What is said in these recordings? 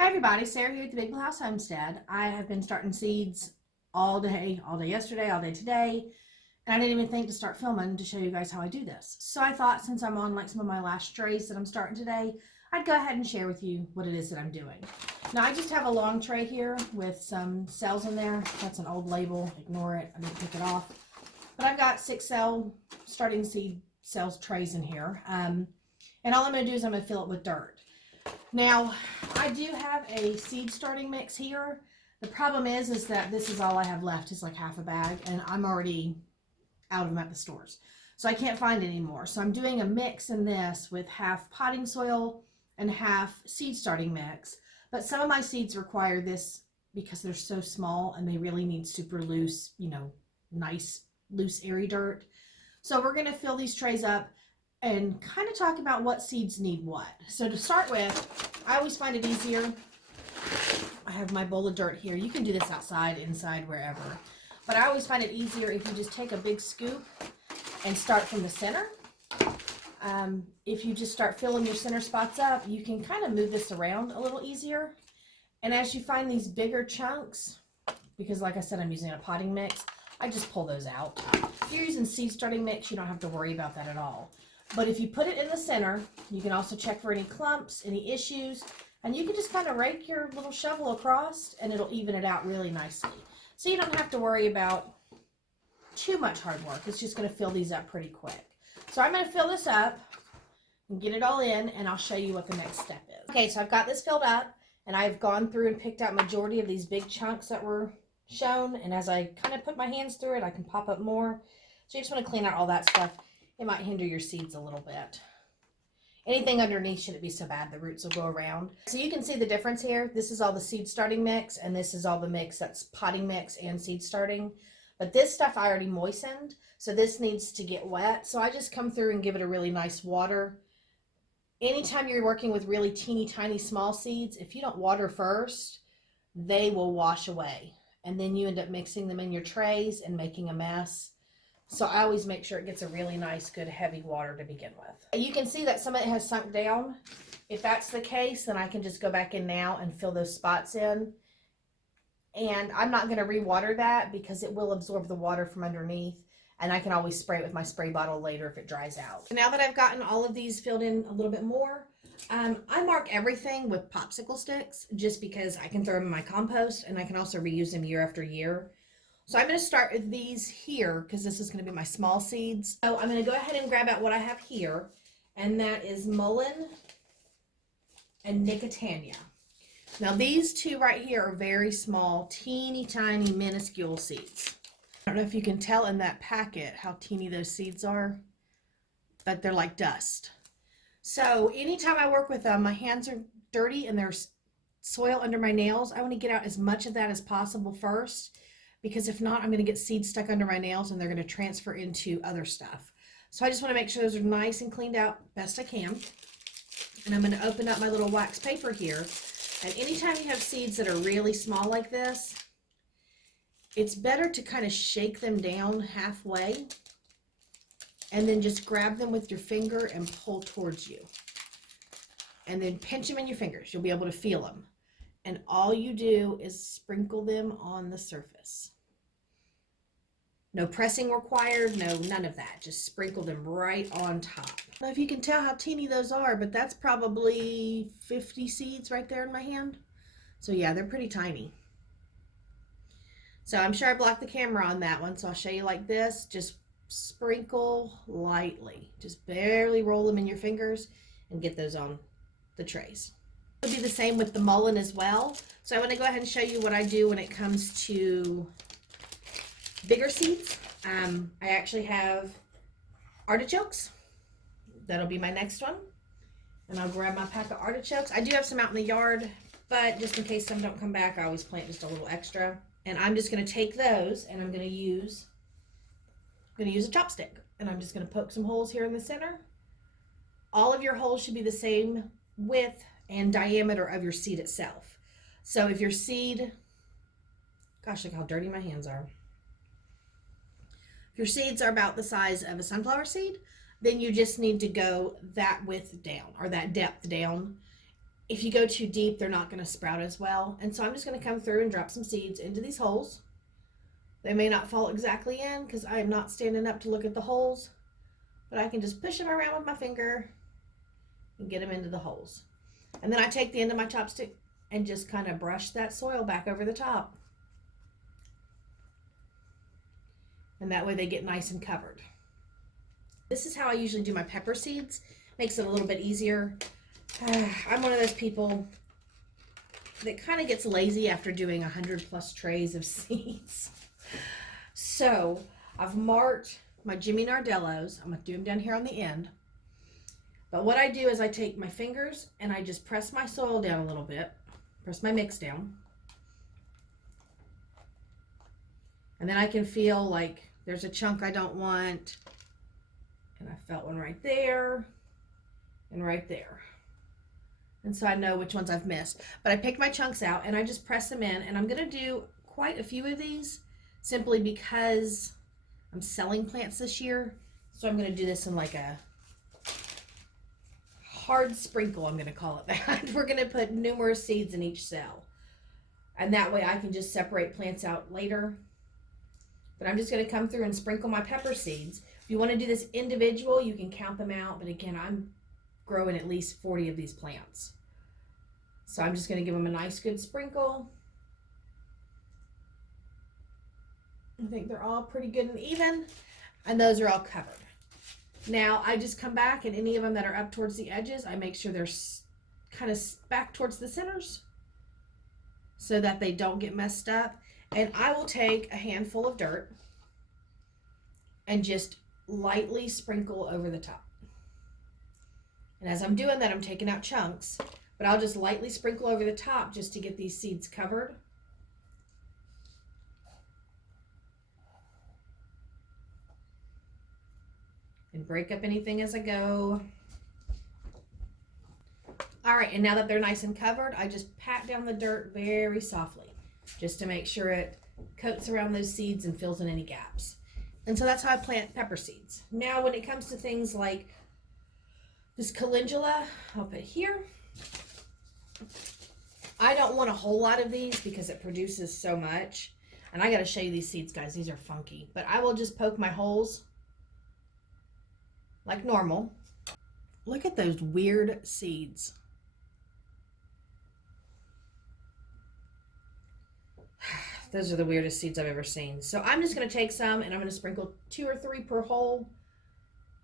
Hi everybody, Sarah here at the Big Blue House Homestead. I have been starting seeds all day yesterday, all day today, and I didn't even think to start filming to show you guys how I do this. So I thought since I'm on like some of my last trays that I'm starting today, I'd go ahead and share with you what it is that I'm doing. Now I just have a long tray here with some cells in there. That's an old label, ignore it, I didn't pick it off. But I've got 6 cell starting seed cells trays in here. And all I'm going to do is I'm going to fill it with dirt. Now, I do have a seed starting mix here. The problem is that this is all I have left is like half a bag, and I'm already out of them at the stores. So I can't find any more. So I'm doing a mix in this with half potting soil and half seed starting mix. But some of my seeds require this because they're so small and they really need super loose, nice, loose, airy dirt. So we're going to fill these trays up and kind of talk about what seeds need what. So to start with, I always find it easier. I have my bowl of dirt here. You can do this outside, inside, wherever. But I always find it easier if you just take a big scoop and start from the center. If you just start filling your center spots up, you can kind of move this around a little easier. And as you find these bigger chunks, because like I said, I'm using a potting mix, I just pull those out. If you're using seed starting mix, you don't have to worry about that at all. But if you put it in the center, you can also check for any clumps, any issues, and you can just kind of rake your little shovel across and it'll even it out really nicely. So you don't have to worry about too much hard work. It's just going to fill these up pretty quick. So I'm going to fill this up and get it all in, and I'll show you what the next step is. Okay, so I've got this filled up, and I've gone through and picked out majority of these big chunks that were shown, and as I kind of put my hands through it, I can pop up more. So you just want to clean out all that stuff. It might hinder your seeds a little bit. Anything underneath shouldn't be so bad. The roots will go around. So you can see the difference here. This is all the seed starting mix, and this is all the mix that's potting mix and seed starting. But this stuff I already moistened, so this needs to get wet. So I just come through and give it a really nice water. Anytime you're working with really teeny tiny small seeds, if you don't water first, they will wash away. And then you end up mixing them in your trays and making a mess. So I always make sure it gets a really nice, good, heavy water to begin with. You can see that some of it has sunk down. If that's the case, then I can just go back in now and fill those spots in. And I'm not going to re-water that because it will absorb the water from underneath. And I can always spray it with my spray bottle later if it dries out. So now that I've gotten all of these filled in a little bit more, I mark everything with popsicle sticks just because I can throw them in my compost and I can also reuse them year after year. So I'm going to start with these here because this is going to be my small seeds. So I'm going to go ahead and grab out what I have here, and that is mullein and nicotania. Now these two right here are very small, teeny tiny, minuscule seeds. I don't know if you can tell in that packet how teeny those seeds are, but they're like dust. So anytime I work with them, my hands are dirty and there's soil under my nails. I want to get out as much of that as possible first, because if not, I'm going to get seeds stuck under my nails and they're going to transfer into other stuff. So I just want to make sure those are nice and cleaned out best I can. And I'm going to open up my little wax paper here. And anytime you have seeds that are really small like this, it's better to kind of shake them down halfway and then just grab them with your finger and pull towards you. And then pinch them in your fingers. You'll be able to feel them. And all you do is sprinkle them on the surface. No pressing required, none of that. Just sprinkle them right on top. I don't know if you can tell how teeny those are, but that's probably 50 seeds right there in my hand. So yeah, they're pretty tiny. So I'm sure I blocked the camera on that one, so I'll show you like this. Just sprinkle lightly. Just barely roll them in your fingers and get those on the trays. It'll be the same with the mullein as well. So I'm going to go ahead and show you what I do when it comes to bigger seeds. I actually have artichokes. That'll be my next one. And I'll grab my pack of artichokes. I do have some out in the yard, but just in case some don't come back, I always plant just a little extra. And I'm just going to take those and I'm going to use a chopstick. And I'm just going to poke some holes here in the center. All of your holes should be the same width and diameter of your seed itself. So if your seed, gosh, look how dirty my hands are. If your seeds are about the size of a sunflower seed, then you just need to go that width down or that depth down if you go too deep, they're not going to sprout as well. And so I'm just going to come through and drop some seeds into these holes. They may not fall exactly in because I am not standing up to look at the holes, but I can just push them around with my finger and get them into the holes. And then I take the end of my chopstick and just kind of brush that soil back over the top. And that way they get nice and covered. This is how I usually do my pepper seeds. Makes it a little bit easier. I'm one of those people that kind of gets lazy after doing 100+ trays of seeds. So I've marked my Jimmy Nardellos. I'm going to do them down here on the end. But what I do is I take my fingers and I just press my soil down a little bit. Press my mix down. And then I can feel like there's a chunk I don't want. And I felt one right there and right there. And so I know which ones I've missed. But I pick my chunks out and I just press them in. And I'm going to do quite a few of these simply because I'm selling plants this year. So I'm going to do this in like a hard sprinkle, I'm going to call it that. We're going to put numerous seeds in each cell. And that way I can just separate plants out later. But I'm just going to come through and sprinkle my pepper seeds. If you want to do this individual, you can count them out. But again, I'm growing at least 40 of these plants. So I'm just going to give them a nice good sprinkle. I think they're all pretty good and even. And those are all covered. Now I just come back and any of them that are up towards the edges, I make sure they're kind of back towards the centers so that they don't get messed up. And I will take a handful of dirt and just lightly sprinkle over the top. And as I'm doing that, I'm taking out chunks, but I'll just lightly sprinkle over the top just to get these seeds covered. And break up anything as I go. All right, and now that they're nice and covered, I just pat down the dirt very softly just to make sure it coats around those seeds and fills in any gaps. And so that's how I plant pepper seeds. Now when it comes to things like this calendula, I'll put here. I don't want a whole lot of these because it produces so much. And I got to show you these seeds, guys. These are funky. But I will just poke my holes like normal. Look at those weird seeds. Those are the weirdest seeds I've ever seen. So I'm just going to take some and I'm going to sprinkle 2 or 3 per hole.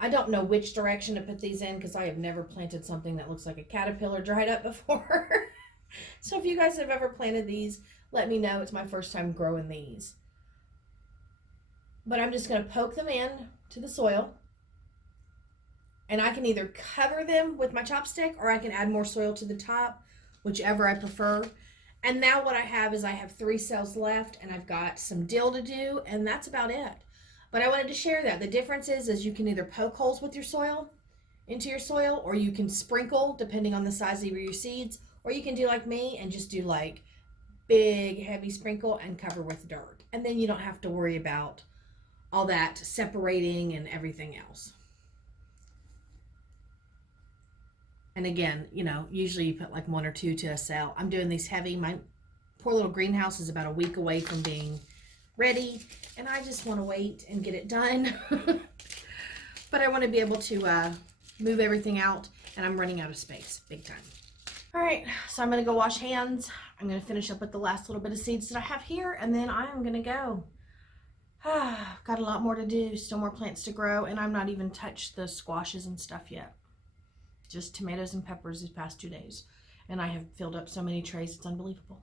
I don't know which direction to put these in because I have never planted something that looks like a caterpillar dried up before. So if you guys have ever planted these, let me know. It's my first time growing these. But I'm just going to poke them in to the soil. And I can either cover them with my chopstick or I can add more soil to the top, whichever I prefer. And now what I have is I have 3 cells left and I've got some dill to do and that's about it. But I wanted to share that. The difference is you can either poke holes with your soil, into your soil, or you can sprinkle depending on the size of your seeds, or you can do like me and just do like big heavy sprinkle and cover with dirt. And then you don't have to worry about all that separating and everything else. And again, you know, usually you put like 1 or 2 to a cell. I'm doing these heavy. My poor little greenhouse is about a week away from being ready. And I just want to wait and get it done. But I want to be able to move everything out. And I'm running out of space big time. All right, so I'm going to go wash hands. I'm going to finish up with the last little bit of seeds that I have here. And then I am going to go. Got a lot more to do. Still more plants to grow. And I'm not even touched the squashes and stuff yet. Just tomatoes and peppers these past 2 days. And I have filled up so many trays, it's unbelievable.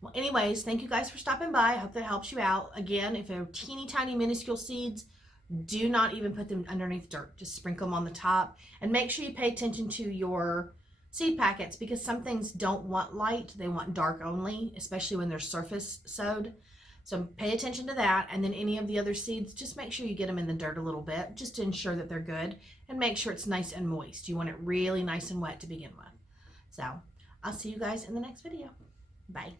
Well, anyways, thank you guys for stopping by. I hope that helps you out. Again, if they're teeny tiny minuscule seeds, do not even put them underneath dirt. Just sprinkle them on the top. And make sure you pay attention to your seed packets because some things don't want light. They want dark only, especially when they're surface sowed. So pay attention to that. And then any of the other seeds, just make sure you get them in the dirt a little bit just to ensure that they're good. And make sure it's nice and moist. You want it really nice and wet to begin with. So I'll see you guys in the next video. Bye.